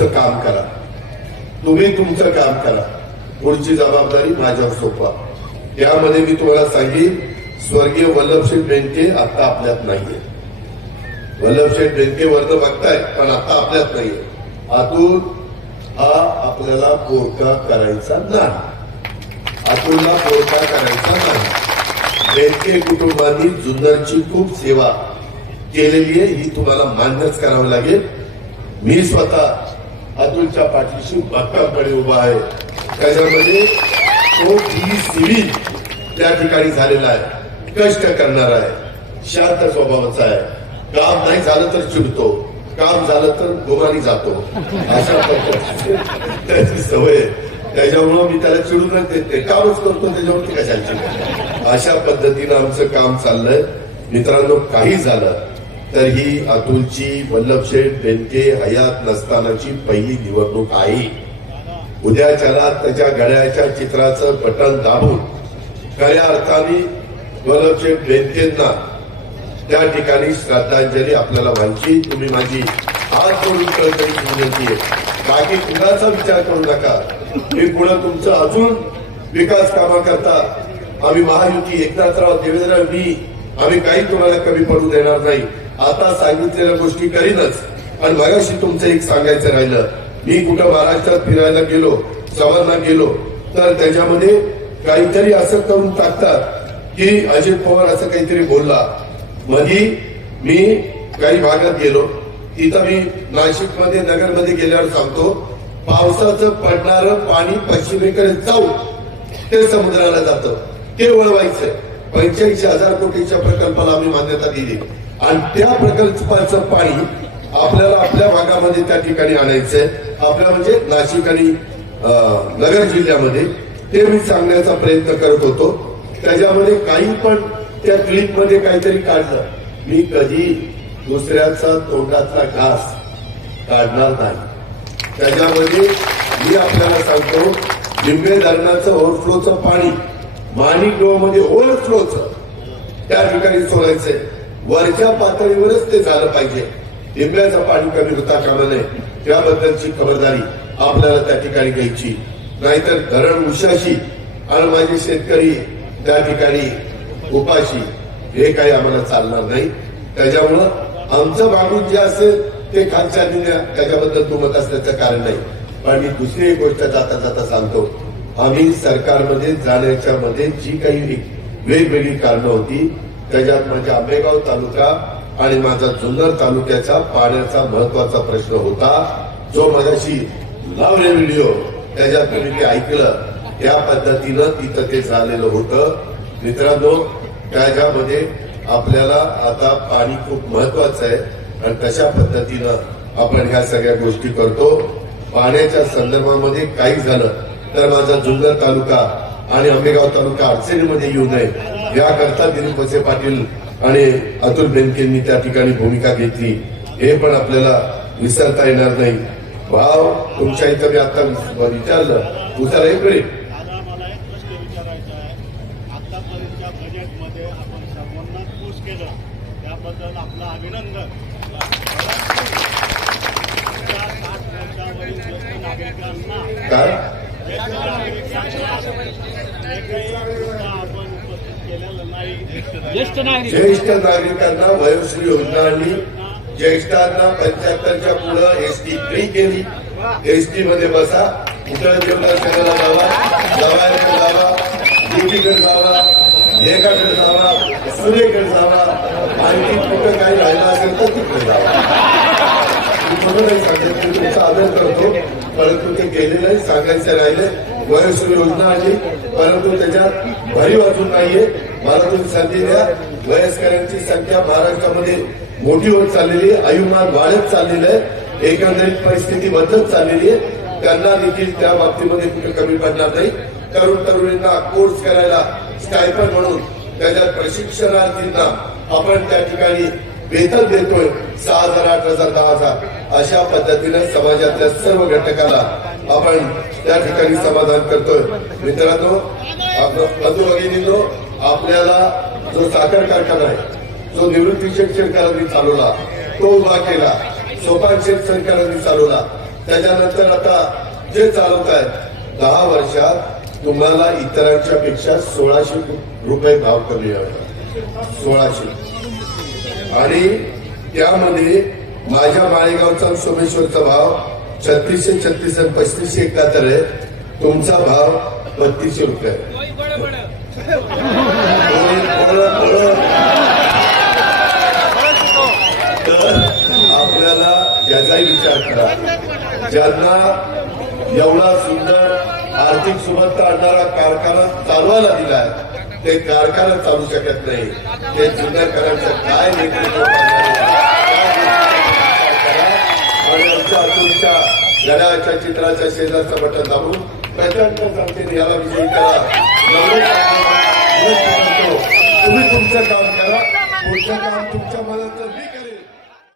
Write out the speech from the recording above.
तुमचं काम करा. तुम्ही तुमचं काम करा. पुढची जबाबदारी माझ्यावर सोपा यामध्ये मी तुम्हाला सांगेन स्वर्गीय वल्लभशेठ बेंके आता आपल्यात नाहीये. वल्लभशेठ बेंके वर्ण बघताय पण आता आपल्यात नाहीये. आतून हा आपल्याला पोरका करायचा नाही. आतूरला पोरका करायचा नाही. बेंके कुटुंबांनी जुन्नरची खूप सेवा केलेली आहे ही तुम्हाला मान्यच करावं लागेल. मी स्वतः अतुलच्या पाठीशी भक्कमपणे उभा आहे. त्याच्यामध्ये तो ही सिव्हिल त्या ठिकाणी झालेला आहे. कष्ट करणार आहे. शांत स्वभावाचा आहे. काम नाही झालं तर चिडतो. काम झालं तर गोमारी जातो. अशा प्रकारची त्याची सवय आहे. त्याच्यामुळं मी त्याला चिडूनच देत. ते कामच करतो त्याच्यावरती चिडतो? अशा पद्धतीनं आमचं काम चाललंय. मित्रांनो काही झालं तर ही अतुलची वल्लभशेठ बेनके हयात नसतानाची पहिली निवडणूक आहे. उद्या त्याला त्याच्या गळ्याच्या चित्राचं बटन दाबून. खऱ्या अर्थाने वल्लभशेठ बेनकेंना त्या ठिकाणी श्रद्धांजली आपल्याला व्हायची. तुम्ही माझी हात करून कळकळीची विनंती आहे. बाकी कुणाचा विचार करू नका. मी पुढे तुमचं अजून विकास कामा करता आम्ही महायुती एकनाथराव देवेंद्र मी आम्ही काही तुम्हाला कमी पडू देणार नाही. आता सांगितलेल्या गोष्टी करीनच आणि मगाशी तुमचं एक सांगायचं राहिलं. मी कुठं महाराष्ट्रात फिरायला गेलो सवारला गेलो तर त्याच्यामध्ये काहीतरी असं करून टाकतात की अजित पवार असं काहीतरी बोलला. मधी मी काही भागात गेलो. तिथं मी नाशिकमध्ये नगरमध्ये गेल्यावर सांगतो पावसाचं पडणारं पाणी पश्चिमेकडे जाऊन ते समुद्राला जातं. ते वळवायचं. पंच्याऐंशी हजार कोटीच्या प्रकल्पाला आम्ही मान्यता दिली. आणि त्या प्रकल्पाचं पाणी आपल्याला आपल्या भागामध्ये त्या ठिकाणी आणायचंय. आपल्या म्हणजे नाशिक आणि नगर जिल्ह्यामध्ये. ते मी सांगण्याचा प्रयत्न करत होतो. त्याच्यामध्ये काही पण त्या क्लिपमध्ये काहीतरी काढलं. मी कधी दुसऱ्याचा तोंडातला घास काढणार नाही. त्याच्यामध्ये मी आपल्याला सांगतो लिंबे धरणाचं ओव्हरफ्लोचं पाणी माणिकमध्ये ओव्हरफ्लोचं त्या ठिकाणी सोडायचंय. वरच्या पातळीवरच ते झालं पाहिजे. लिंब्याचं पाणी कमी होता कामा नये त्याबद्दलची खबरदारी आपल्याला त्या ठिकाणी घ्यायची. नाहीतर धरण उशाशी आणि माझे शेतकरी त्या ठिकाणी उपाशी. हे काही आम्हाला चालणार नाही. त्याच्यामुळं आमचं मागून जे असेल ते खालच्या दुनिया त्याच्याबद्दल दुमत असल्याचं कारण नाही. पण मी दुसरी एक गोष्ट जाता जाता सांगतो. आम्ही सरकारमध्ये जाण्याच्या मध्ये जी काही वेगवेगळी कारणं होती त्याच्यात माझ्या आंबेगाव तालुका आणि माझा जुन्नर तालुक्याचा पाण्याचा महत्त्वाचा प्रश्न होता. जो माझ्याशी लावले रेव्हिडिओ त्याच्यात तुम्ही ऐकलं त्या पद्धतीनं तिथं ते झालेलं होतं. मित्रांनो त्याच्यामध्ये आपल्याला आता पाणी खूप महत्वाचं आहे आणि तशा पद्धतीनं आपण ह्या सगळ्या गोष्टी करतो. पाण्याच्या संदर्भामध्ये काही झालं तर माझा जुन्नर तालुका आणि आंबेगाव तालुका अडचणीमध्ये येऊ नये. याकरता दिलीप वसे पाटील आणि अतुल बेनकेंनी त्या ठिकाणी भूमिका घेतली. हे पण आपल्याला विसरता येणार नाही. भाव तुमच्या इथं मी आता विचारलं. उतर एक मिनिट. दादा मला एक विचारायचा आहे आतापर्यंतच्या बजेटमध्ये आपण सर्वांना खुश केलं त्याबद्दल आपलं अभिनंदन परंतु या साठ वर्षावरील ज्येष्ठ नागरिकांना काय ज्येष्ठ नागरिकांना एकही सुद्धा आपण उपस्थित केलेलं नाही ज्येष्ठ नागरिकांना वयोश्री योजना आणली ज्येष्ठांना पंच्याहत्तरच्या पुढं एसटी फ्री केली. एसटी मध्ये बसा. कुठं देवदर्शनाला जावा. जवायकडे जावा. दीपीकडे जावा. लेखाकडे जावा. सूर्यकडे जावा. आणखी कुठं काही राहिलं असेल तर तिकडे जावा. मी नाही सांगत. मी तुमचा आदर करतो. परंतु ते केलेलं नाही. सांगायचं राहिले वयोश्री योजना आली परंतु त्याच्यात भरीव अजून नाहीये. मला तुम्ही संधी द्या. वयस्करांची संख्या महाराष्ट्रामध्ये मोठी होत चाललेली आहे. आयुमान वाढत चाललेलं आहे. एकंदरीत परिस्थिती बदलत चाललेली आहे. त्यांना देखील त्या बाबतीमध्ये कुठे कमी पडणार नाही. तरुण तरुणींना कोर्स करायला स्टायपन म्हणून त्याच्यात प्रशिक्षणार्थींना आपण त्या ठिकाणी वेतन देतोय. सहा हजार आठ हजार दहा हजार अशा पद्धतीने समाजातल्या सर्व घटकाला आपण त्या ठिकाणी समाधान करतोय. मित्रांनो आप- बंधू भगिनींनो आपल्याला जो साखर कारखाना आहे जो निवृत्ती शेठ सरकारांनी चालवला तो उभा केला सोपान शेठ सरकारांनी चालवला त्याच्यानंतर आता जे चालवत आहे दहा वर्षात तुम्हाला इतरांच्या पेक्षा सोळाशे रुपये भाव कमी हवा सोळाशे. आणि त्यामध्ये माझ्या माळेगावचा सोमेश्वरचा भाव छत्तीसशे छत्तीस आणि पस्तीसशे एकाहत्तर आहे. तुमचा भाव बत्तीसशे रुपये. तर आपल्याला याचाही विचार करा. ज्यांना एवढा सुंदर आर्थिक सुबत्ता आणणारा कारखाना चालवायला दिलाय ते कारखाना चालू शकत नाही. ते जुन्या करांचं काय नेतृत्व करणार आहे? आणि आमच्या घड्याळाच्या चित्राच्या शेजारचं बटन दाबून प्रचंड संख्येने याला विजयी करा. तुम्ही तुमचं काम करा. पुढचं काम तुमच्या मनाचं मी